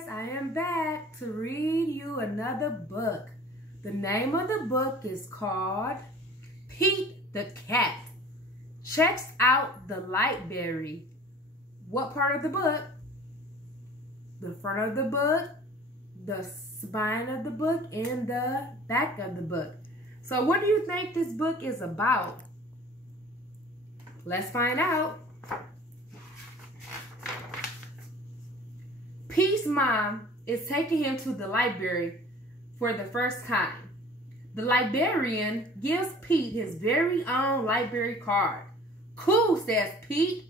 guys, I am back to read you another book. The name of the book is called Pete the Cat Checks Out the Library. What part of the book? The front of the book, the spine of the book, and the back of the book. So what do you think this book is about? Let's find out. Pete's mom is taking him to the library for the first time. The librarian gives Pete his very own library card. Cool, says Pete.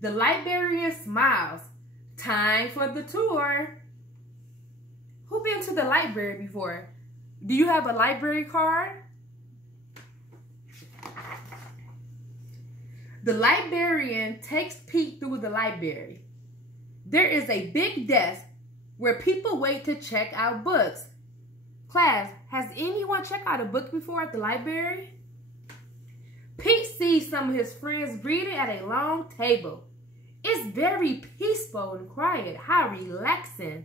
The librarian smiles. Time for the tour. Who been to the library before? Do you have a library card? The librarian takes Pete through the library. There is a big desk where people wait to check out books. Class, has anyone checked out a book before at the library? Pete sees some of his friends reading at a long table. It's very peaceful and quiet. How relaxing.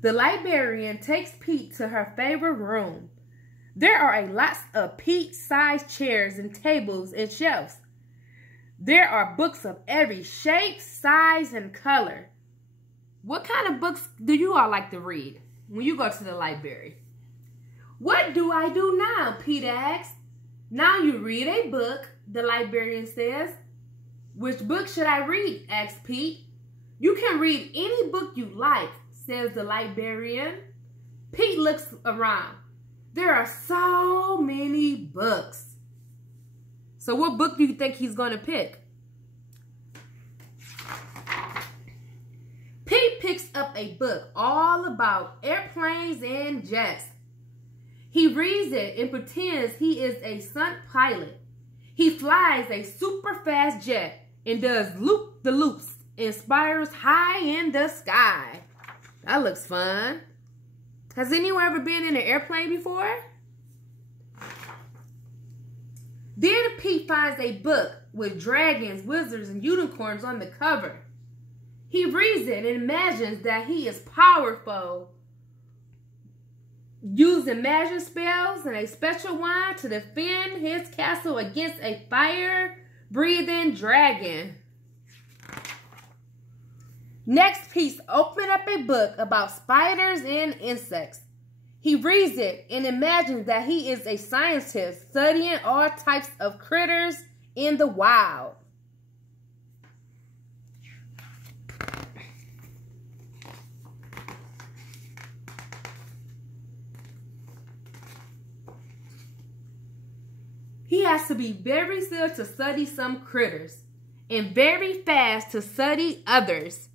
The librarian takes Pete to her favorite room. There are a lot of Pete-sized chairs and tables and shelves. There are books of every shape, size, and color. What kind of books do you all like to read when you go to the library? What do I do now? Pete asks. Now you read a book, the librarian says. Which book should I read? Asks Pete. You can read any book you like, says the librarian. Pete looks around. There are so many books. So what book do you think he's going to pick? Pete picks up a book all about airplanes and jets. He reads it and pretends he is a stunt pilot. He flies a super fast jet and does loop-the-loops and spirals high in the sky. That looks fun. Has anyone ever been in an airplane before? Then Pete finds a book with dragons, wizards, and unicorns on the cover. He reads it and imagines that he is powerful, using magic spells and a special wand to defend his castle against a fire-breathing dragon. Next, Pete opens up a book about spiders and insects. He reads it and imagines that he is a scientist studying all types of critters in the wild. He has to be very still to study some critters and very fast to study others.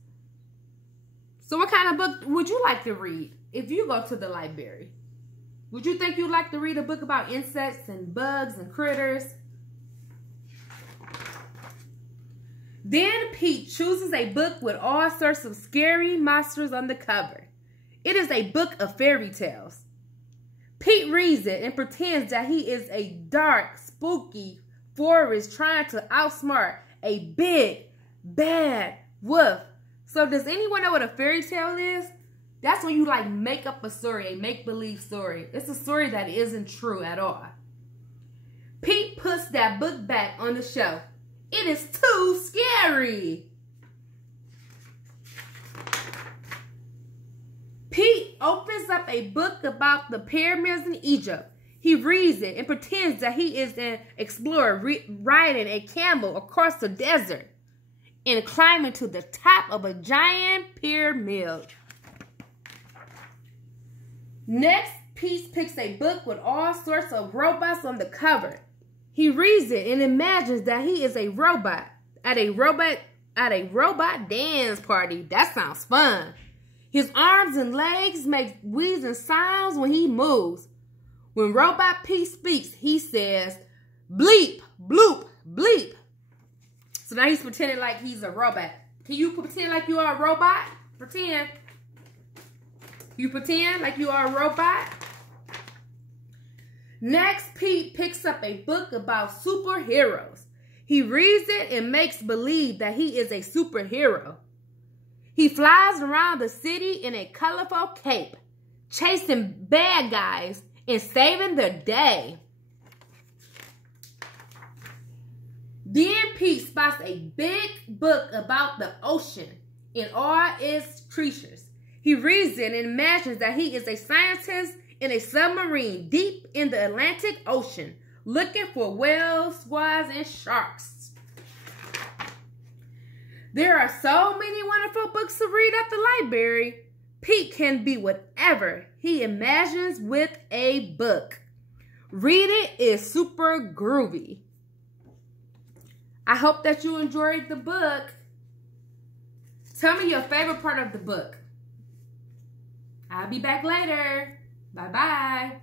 So what kind of book would you like to read if you go to the library? Would you think you'd like to read a book about insects and bugs and critters? Then Pete chooses a book with all sorts of scary monsters on the cover. It is a book of fairy tales. Pete reads it and pretends that he is a dark, spooky forest trying to outsmart a big, bad wolf. So does anyone know what a fairy tale is? That's when you like make up a story, a make-believe story. It's a story that isn't true at all. Pete puts that book back on the shelf. It is too scary. Pete opens up a book about the pyramids in Egypt. He reads it and pretends that he is an explorer riding a camel across the desert and climbing to the top of a giant pyramid. Next, Pete picks a book with all sorts of robots on the cover. He reads it and imagines that he is a robot at a robot dance party. That sounds fun. His arms and legs make wheezing sounds when he moves. When Robot Pete speaks, he says, bleep, bloop, bleep. So now he's pretending like he's a robot. Can you pretend like you are a robot? Pretend. You pretend like you are a robot? Next, Pete picks up a book about superheroes. He He reads it and makes believe that he is a superhero. He flies around the city in a colorful cape, chasing bad guys and saving the day. Then Pete spots a big book about the ocean and all its creatures. He reads it and imagines that he is a scientist in a submarine deep in the Atlantic Ocean, looking for whales, squals, and sharks. There are so many wonderful books to read at the library. Pete can be whatever he imagines with a book. Read it is super groovy. I hope that you enjoyed the book. Tell me your favorite part of the book. I'll be back later. Bye-bye.